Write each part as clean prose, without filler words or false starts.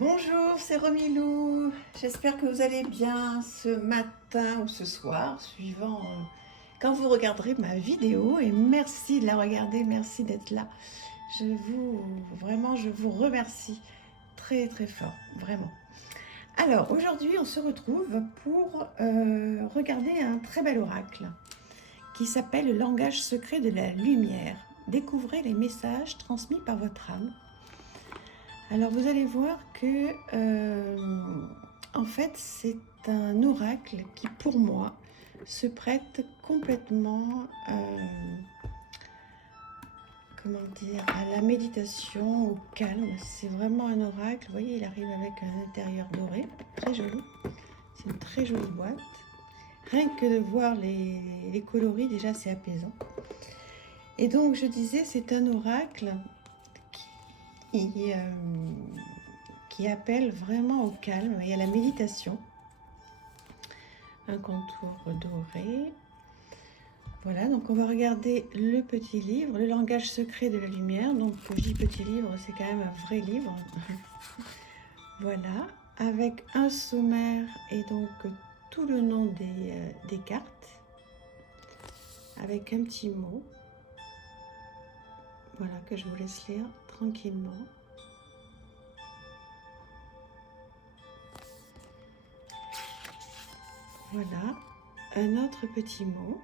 Bonjour, c'est Romilou. J'espère que vous allez bien ce matin ou ce soir, suivant quand vous regarderez ma vidéo. Et merci de la regarder, merci d'être là. Je vous remercie très très fort, vraiment. Alors aujourd'hui, on se retrouve pour regarder un très bel oracle qui s'appelle le langage secret de la lumière. Découvrez les messages transmis par votre âme. Alors vous allez voir que en fait c'est un oracle qui pour moi se prête complètement comment dire, à la méditation, au calme. C'est vraiment un oracle, vous voyez il arrive avec un intérieur doré, très joli, c'est une très jolie boîte. Rien que de voir les coloris déjà c'est apaisant. Et donc je disais c'est un oracle qui appelle vraiment au calme et à la méditation. Un contour doré. Voilà, donc on va regarder le petit livre, le langage secret de la lumière. Donc je dis petit livre, c'est quand même un vrai livre. Voilà, avec un sommaire et donc tout le nom des cartes, avec un petit mot. Voilà, que je vous laisse lire tranquillement. Voilà, un autre petit mot.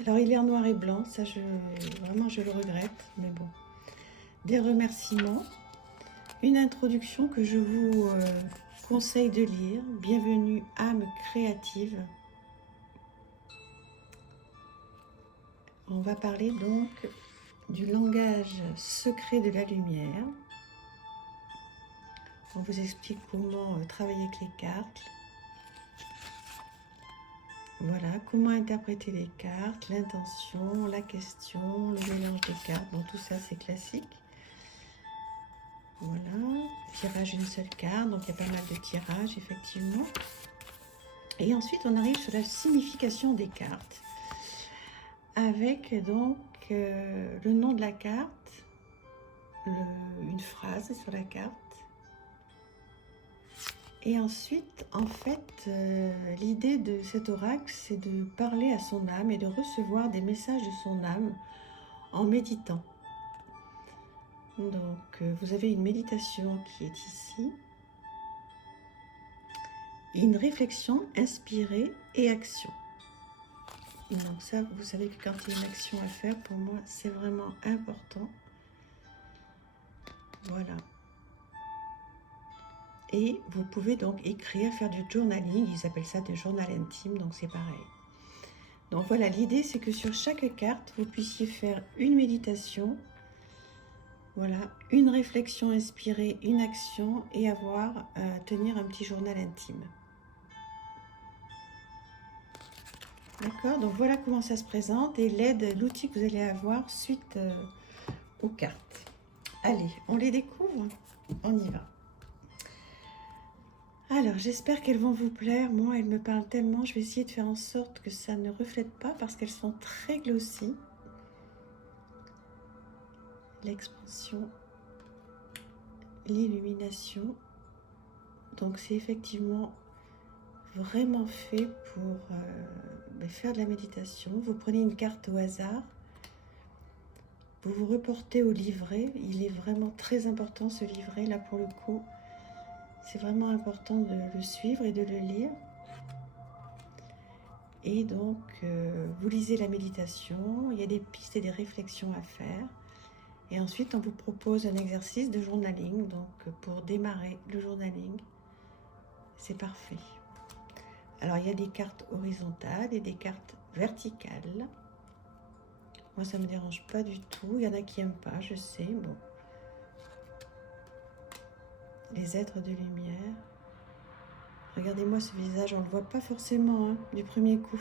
Alors il est en noir et blanc, ça vraiment je le regrette, mais bon. Des remerciements, une introduction que je vous conseille de lire. Bienvenue âme créative. On va parler donc du langage secret de la lumière. On vous explique comment travailler avec les cartes. Voilà, comment interpréter les cartes, l'intention, la question, le mélange des cartes. Bon, tout ça, c'est classique. Voilà, tirage une seule carte, donc il y a pas mal de tirages, effectivement. Et ensuite, on arrive sur la signification des cartes. Avec donc le nom de la carte, une phrase sur la carte. Et ensuite, en fait, l'idée de cet oracle, c'est de parler à son âme et de recevoir des messages de son âme en méditant. Donc, vous avez une méditation qui est ici. Et une réflexion inspirée et action. Donc ça, vous savez que quand il y a une action à faire, pour moi, c'est vraiment important. Voilà. Et vous pouvez donc écrire, faire du journaling, ils appellent ça du journal intime, donc c'est pareil. Donc voilà, l'idée c'est que sur chaque carte, vous puissiez faire une méditation, voilà, une réflexion inspirée, une action et avoir à tenir un petit journal intime. D'accord, donc voilà comment ça se présente et l'aide, l'outil que vous allez avoir suite aux cartes. Allez, on les découvre, on y va. Alors, j'espère qu'elles vont vous plaire. Moi, elles me parlent tellement. Je vais essayer de faire en sorte que ça ne reflète pas parce qu'elles sont très glossy. L'expansion, l'illumination. Donc, c'est effectivement vraiment fait pour faire de la méditation. Vous prenez une carte au hasard. Vous vous reportez au livret. Il est vraiment très important ce livret. Là, pour le coup, c'est vraiment important de le suivre et de le lire. Et donc, vous lisez la méditation, il y a des pistes et des réflexions à faire. Et ensuite, on vous propose un exercice de journaling. Donc, pour démarrer le journaling, c'est parfait. Alors, il y a des cartes horizontales et des cartes verticales. Moi, ça ne me dérange pas du tout. Il y en a qui n'aiment pas, je sais. Bon. Les êtres de lumière. Regardez-moi ce visage, on ne le voit pas forcément hein, du premier coup.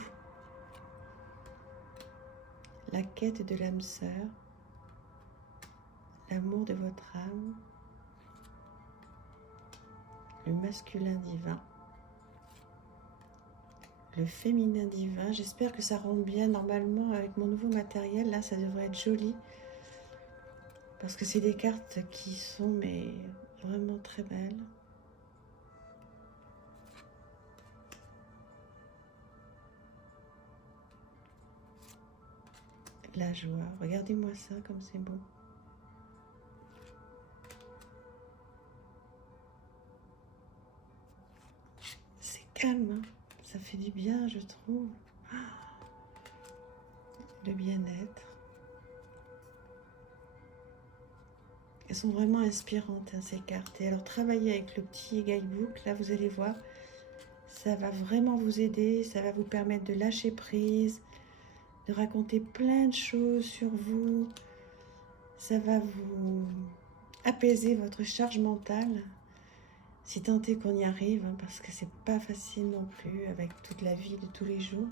La quête de l'âme sœur. L'amour de votre âme. Le masculin divin. Le féminin divin. J'espère que ça rend bien normalement avec mon nouveau matériel. Là, ça devrait être joli. parce que c'est des cartes qui sont mais vraiment très belles. La joie, regardez-moi ça comme c'est beau. C'est calme, hein, ça fait du bien, je trouve. Le bien-être. Elles sont vraiment inspirantes, hein, ces cartes. Et alors, travailler avec le petit guidebook, là, vous allez voir, ça va vraiment vous aider, ça va vous permettre de lâcher prise, de raconter plein de choses sur vous. Ça va vous apaiser votre charge mentale, si tant est qu'on y arrive, hein, parce que c'est pas facile non plus avec toute la vie de tous les jours.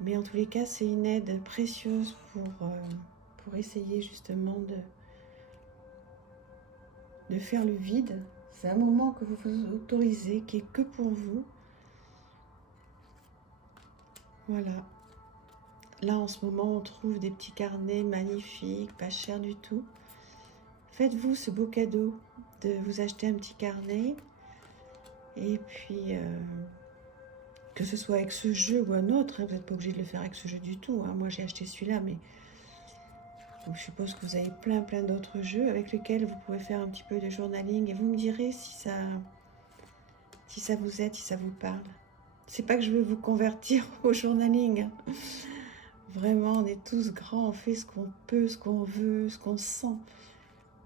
Mais en tous les cas, c'est une aide précieuse pour essayer justement de faire le vide. C'est un moment que vous vous autorisez, qui est que pour vous. Voilà. Là, en ce moment, on trouve des petits carnets magnifiques, pas chers du tout. Faites-vous ce beau cadeau de vous acheter un petit carnet. Et puis, que ce soit avec ce jeu ou un autre, hein, vous n'êtes pas obligé de le faire avec ce jeu du tout. Hein. Moi, j'ai acheté celui-là, mais donc, je suppose que vous avez plein d'autres jeux avec lesquels vous pouvez faire un petit peu de journaling. Et vous me direz si ça vous aide, si ça vous parle. C'est pas que je veux vous convertir au journaling. Vraiment, on est tous grands, on fait ce qu'on peut, ce qu'on veut, ce qu'on sent.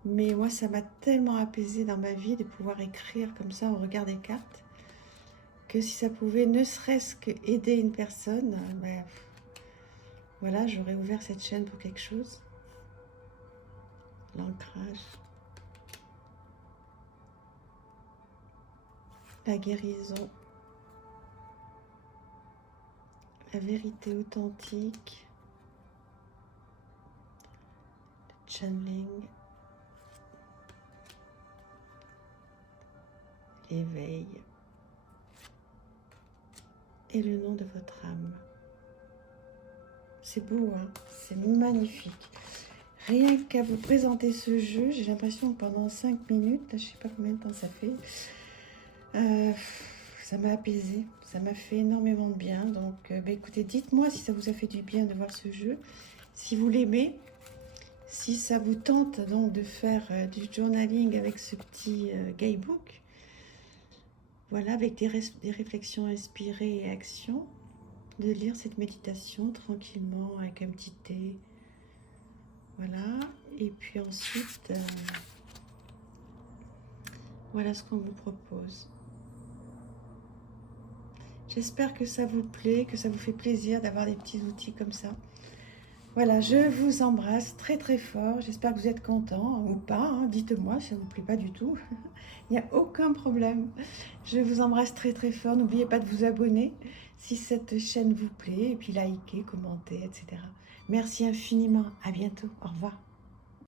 Mais moi, ça m'a tellement apaisé dans ma vie de pouvoir écrire comme ça au regard des cartes, que si ça pouvait ne serait-ce qu'aider une personne, ben, voilà, j'aurais ouvert cette chaîne pour quelque chose. L'ancrage. La guérison. La vérité authentique. Le channeling. L'éveil. Et le nom de votre âme. C'est beau, hein? C'est magnifique. Rien qu'à vous présenter ce jeu, j'ai l'impression que pendant 5 minutes, là, je ne sais pas combien de temps ça fait, ça m'a apaisé, ça m'a fait énormément de bien. Donc, écoutez, dites-moi si ça vous a fait du bien de voir ce jeu, si vous l'aimez, si ça vous tente donc de faire du journaling avec ce petit guidebook. Voilà, avec des réflexions inspirées et actions, de lire cette méditation tranquillement avec un petit thé. Voilà, et puis ensuite, voilà ce qu'on vous propose. J'espère que ça vous plaît, que ça vous fait plaisir d'avoir des petits outils comme ça. Voilà, je vous embrasse très fort. J'espère que vous êtes contents ou pas. Hein. Dites-moi si ça ne vous plaît pas du tout. Il n'y a aucun problème. Je vous embrasse très fort. N'oubliez pas de vous abonner si cette chaîne vous plaît. Et puis liker, commenter, etc. Merci infiniment. À bientôt. Au revoir.